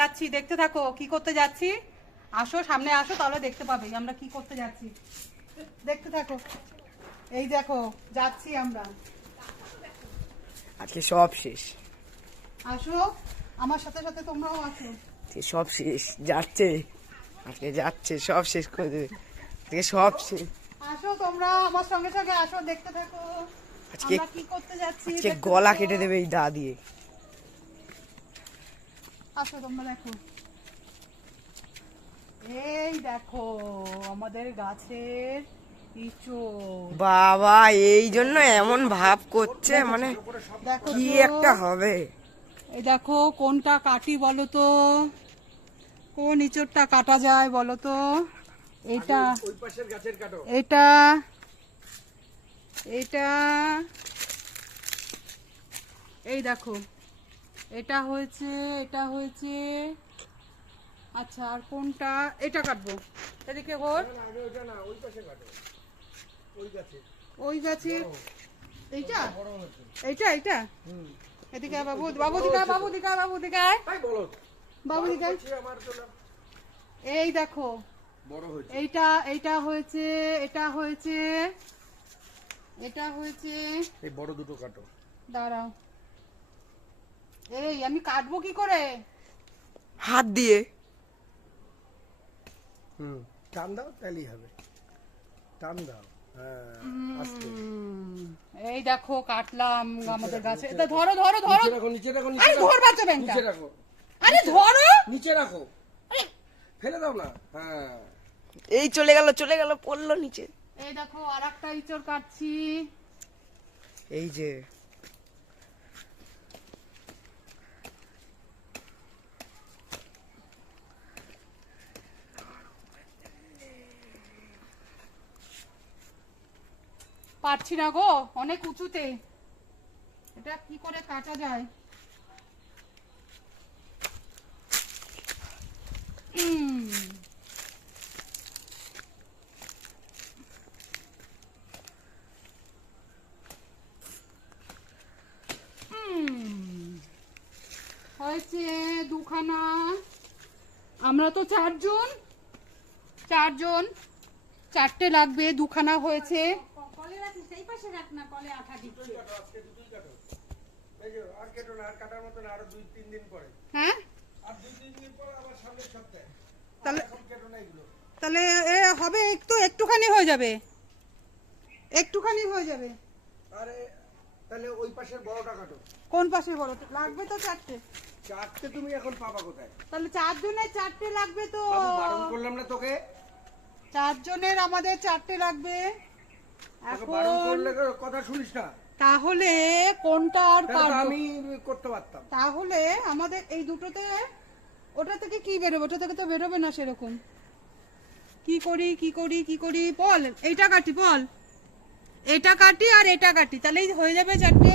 যাচ্ছি, দেখতে থাকো কি করতে যাচ্ছি। আসো সামনে আসো, তাহলে দেখতে পাবে আমরা কি করতে যাচ্ছি। দেখতে থাকো, এই দেখো যাচ্ছি আমরা। আজকে সব শেষ। আসো আমার সাথে সাথে তোমরাও আসো। সব শেষ যাচ্ছে, আজকে যাচ্ছে সব শেষ করে দেবে। আজকে সব শেষ। আসো তোমরা আমার সঙ্গে সঙ্গে আসো, দেখতে থাকো আজকে আমরা কি করতে যাচ্ছি। আজকে দেখতে গলা থাকো। কেটে দেবে এই দা দিয়ে। আসো তোমরা দেখো, এই দেখো আমাদের গাছের ইঁচড়। বাবা এই জন্য এমন ভাব করছে, মানে দেখো কি তো, একটা হবে। এই দেখো কোনটা কাটি বলো তো, কোন ইঁচড়টা কাটা যায় বলো তো। এটা ওই পাশের গাছের কাটো। এটা এটা এই দেখো, এটা হয়েছে, এটা হয়েছে। আচ্ছা আর কোনটা, এটা কাটবো। এদিকে ওর আগে ওইটা না, ওই পাশে কাটো, ওই গাছে ওই গাছে এইটা বড় হয়েছে। এইটা এইটা হুম, এদিকে আয় বাবু, বাবু দিকে আয়, বাবু দিকে আয়, বাবু দিকে আয়, তাই বলো। বাবু দিকে আয়। বলছি আমার জন্য এই দেখো বড় হয়েছে। এইটা এইটা হয়েছে, এটা হয়েছে, এটা হয়েছে। এই বড় দুটো কাটো। দাঁড়াও, এই আমি কাটবো কি করে? হাত দিয়ে। হুম, টান দাও তাহলেই হবে, টান দাও। হ্যাঁ, আস্তে। এই দেখো কাটলাম আমাদের গাছে। এটা ধরো ধরো ধরো, নিচে রাখো, নিচে রাখো, নিচে আরে রাখো। ধর বাচ্চা ব্যাংকটা, নিচে রাখো, আরে ধরো, নিচে রাখো, ফেলে দাও না। হ্যাঁ, এই চলে গেল পড়লো নিচে। এই দেখো আরেকটা ইঁচড় কাটছি। এই যে পারছি না গো, অনেক উঁচুতে। এটা কি করে কাটা যায়? হয়েছে দুখানা। আমরা তো চারজন, চারজন, চারটে লাগবে, দুখানা হয়েছে। দুটোই কাটো, আজকে দুটোই কাটো। এই যে আর কেটো না, আর কাটার মতো না, আরো 2-3 দিন পরে। হ্যাঁ আর 2-3 দিন পরে আবার সামনের সপ্তাহে। তাহলে এখন কেটো না এগুলো। তাহলে এ হবে, একটুখানি হয়ে যাবে, একটুখানি হয়ে যাবে। আরে তাহলে ওই পাশের বড়টা কাটো। কোন পাশে বড় লাগবে? তো চারটে। চারটে তুমি এখন পাবা কোথায়? তাহলে চারজনের চারটে লাগবে তো। বাবু বারণ করলাম না তোকে? চারজনের আমাদের চারটে লাগবে। তোকে বারণ এখন করলে কথা শুনিস না। তাহলে কোনটা আর তাহলে তো কাটবো? আমি করতে পারতাম। তাহলে আমাদের এই দুটোতে, ওটা থেকে কি বেরোবে? ওটা থেকে তো বেরোবে না সেরকম। কি করি কি করি কি করি বল, এইটা কাটি বল, এটা কাটি আর এটা কাটি, তাহলেই হয়ে যাবে চারটে।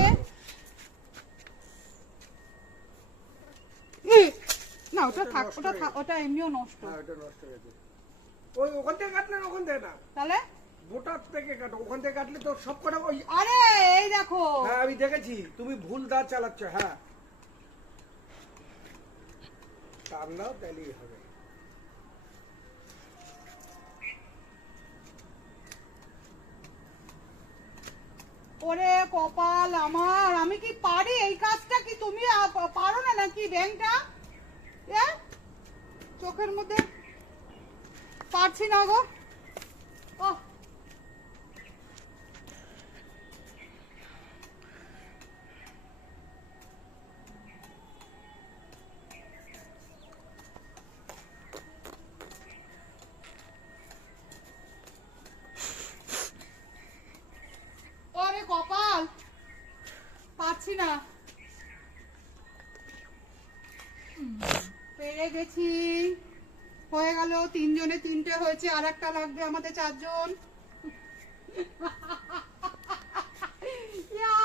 না ওটা থাক, ওটা থাক, ওটা এমনিও নষ্ট। হ্যাঁ, এটা নষ্ট হয়ে গেছে। ওই ওখান থেকে কাটলে না, ওখান থেকে না, তাহলে গোটার থেকে কাটো। ওখান থেকে কাটলে তো সব কটা ওই। আরে এই দেখো, হ্যাঁ আমি দেখেছি, তুমি ভুল দা চালাচ্ছ। হ্যাঁ, টান দাও তাহলেই হবে। ওরে কপাল আমার, আমি কি পারি এই কাজটা? কি তুমি পারো না নাকি ব্যাংকটা? চোখের মধ্যে পারছি না গো। ও ওরে কপাল, পাচ্ছি না। পেরে গেছি, হয়ে গেল। তিনজনে তিনটে হয়েছে, আর একটা লাগবে আমাদের চারজন। ইয়া!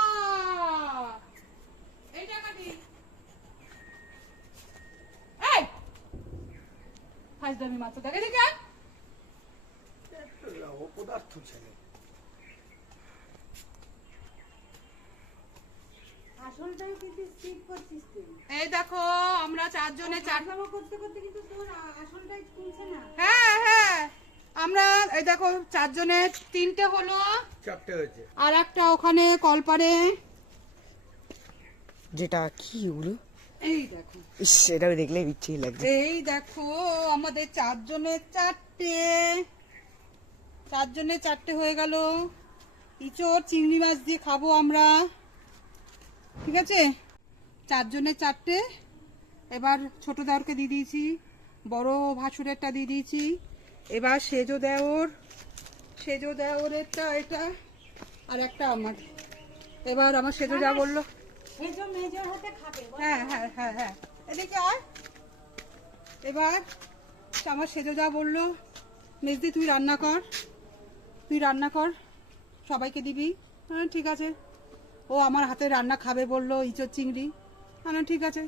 এইটা কাটি। এই! ফাইজদামি মাছ দেখে দেখে। অপদার্থ ছেলে। আসলটাই কিন্তু স্কিপ করছিস তুই। এই দেখো আমরা চারজনে জামা করতে করতে কিন্তু তোর আসলটাই খুলছে না। হ্যাঁ হ্যাঁ আমরা এই দেখো চারজনে তিনটে হলো, চারটে হয়েছে। আর একটা ওখানে কলপারে। যেটা কি ওগুলো, এই দেখো ইস এটা দেখলে ইচ্ছে লাগছে। এই দেখো আমাদের চারজনের চারটে হয়ে গেল। ইঁচড় চিংড়ি মাছ দিয়ে খাবো আমরা, ঠিক আছে? চারজনের চারটে। এবার ছোট দেওরকে দিয়ে দিয়েছি, বড় ভাসুরেরটা দিয়ে দিয়েছি। এবার সেজো দেওরেরটা এটা, আর একটা আমার। এবার আমার সেজো যা বললো, সেজো মেজোর হাতে খাবে বল। হ্যাঁ হ্যাঁ হ্যাঁ হ্যাঁ এদিকে আয়। এবার আমার সেজো যা বললো, মেজদি তুই রান্না কর, সবাইকে দিবি। হ্যাঁ ঠিক আছে। ও আমার হাতে রান্না খাবে বললো, ইঁচড় চিংড়ি। হ্যাঁ ঠিক আছে।